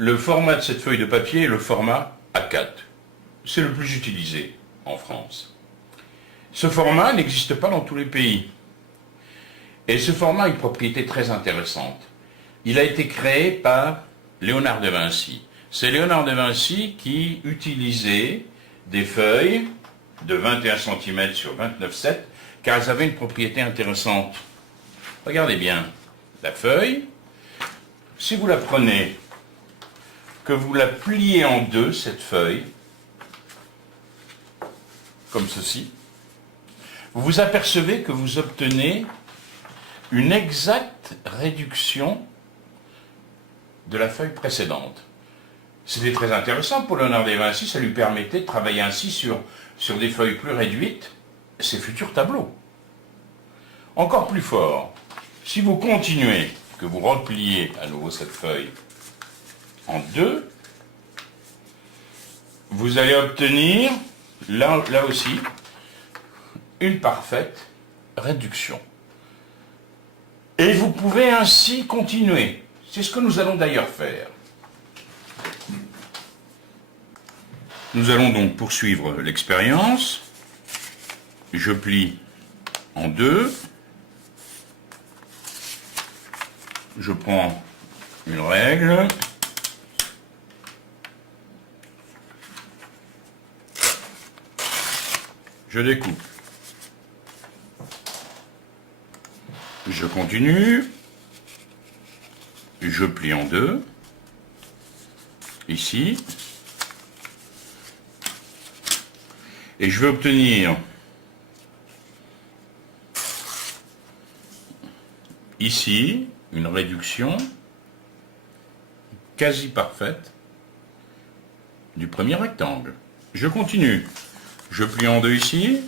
le format de cette feuille de papier est le format A4. C'est le plus utilisé en France. Ce format n'existe pas dans tous les pays. Et ce format a une propriété très intéressante. Il a été créé par Léonard de Vinci. C'est Léonard de Vinci qui utilisait des feuilles de 21 cm sur 29,7 car elles avaient une propriété intéressante. Regardez bien la feuille. Si vous la prenez, que vous la pliez en deux, cette feuille, comme ceci, vous vous apercevez que vous obtenez une exacte réduction de la feuille précédente. C'était très intéressant pour Léonard de Vinci, ça lui permettait de travailler ainsi sur des feuilles plus réduites, ses futurs tableaux. Encore plus fort, si vous continuez, que vous repliez à nouveau cette feuille en deux, vous allez obtenir, là aussi, une parfaite réduction. Et vous pouvez ainsi continuer. C'est ce que nous allons d'ailleurs faire. Nous allons donc poursuivre l'expérience. Je plie en deux. Je prends une règle. Je découpe. Je continue. Je plie en deux. Ici. Et je vais obtenir ici une réduction quasi parfaite du premier rectangle. Je continue. Je plie en deux ici.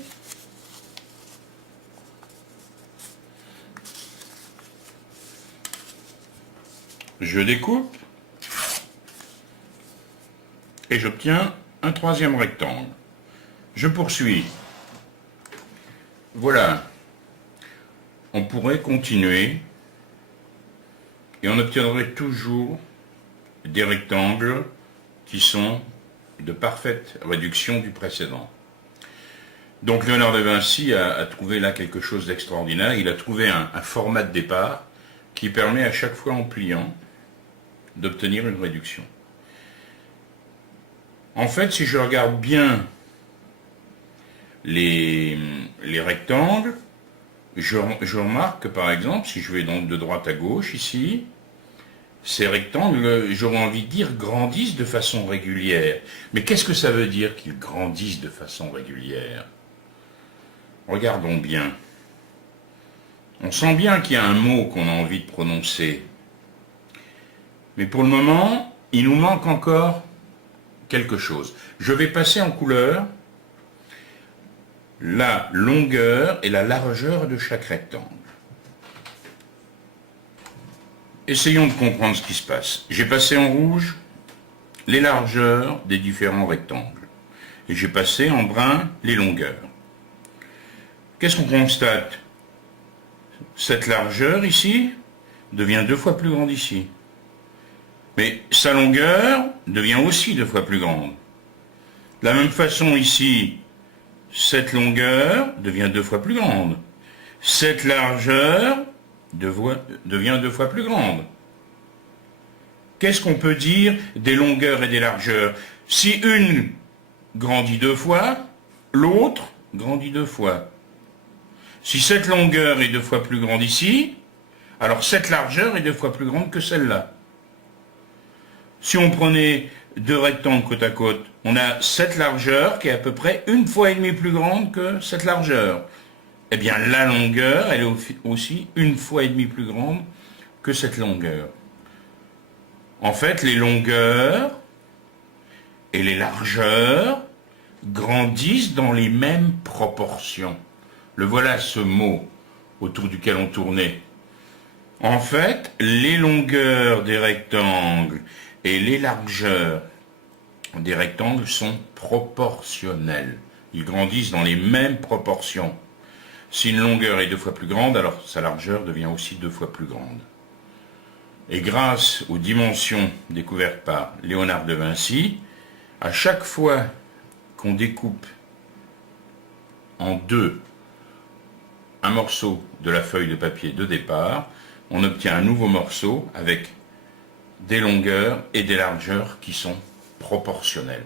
Je découpe. Et j'obtiens un troisième rectangle. Je poursuis. Voilà. On pourrait continuer et on obtiendrait toujours des rectangles qui sont de parfaite réduction du précédent. Donc Léonard de Vinci a trouvé là quelque chose d'extraordinaire. Il a trouvé un format de départ qui permet à chaque fois en pliant d'obtenir une réduction. En fait, si je regarde bien les rectangles, je remarque que par exemple, si je vais donc de droite à gauche ici, ces rectangles, j'aurais envie de dire, grandissent de façon régulière. Mais qu'est-ce que ça veut dire qu'ils grandissent de façon régulière? Regardons bien. On sent bien qu'il y a un mot qu'on a envie de prononcer. Mais pour le moment, il nous manque encore quelque chose. Je vais passer en couleur la longueur et la largeur de chaque rectangle. Essayons de comprendre ce qui se passe. J'ai passé en rouge les largeurs des différents rectangles. Et j'ai passé en brun les longueurs. Qu'est-ce qu'on constate? Cette largeur ici devient 2 fois plus grande ici. Mais sa longueur devient aussi 2 fois plus grande. De la même façon ici, cette longueur devient 2 fois plus grande. Cette largeur devient 2 fois plus grande. Qu'est-ce qu'on peut dire des longueurs et des largeurs? Si une grandit 2 fois, l'autre grandit 2 fois. Si cette longueur est 2 fois plus grande ici, alors cette largeur est 2 fois plus grande que celle-là. Si on prenait 2 rectangles côte à côte, on a cette largeur qui est à peu près 1,5 fois plus grande que cette largeur. Eh bien, la longueur, elle est aussi 1,5 fois plus grande que cette longueur. En fait, les longueurs et les largeurs grandissent dans les mêmes proportions. Le voilà ce mot autour duquel on tournait. En fait, les longueurs des rectangles et les largeurs des rectangles sont proportionnelles. Ils grandissent dans les mêmes proportions. Si une longueur est 2 fois plus grande, alors sa largeur devient aussi 2 fois plus grande. Et grâce aux dimensions découvertes par Léonard de Vinci, à chaque fois qu'on découpe en deux un morceau de la feuille de papier de départ, on obtient un nouveau morceau avec des longueurs et des largeurs qui sont proportionnelles.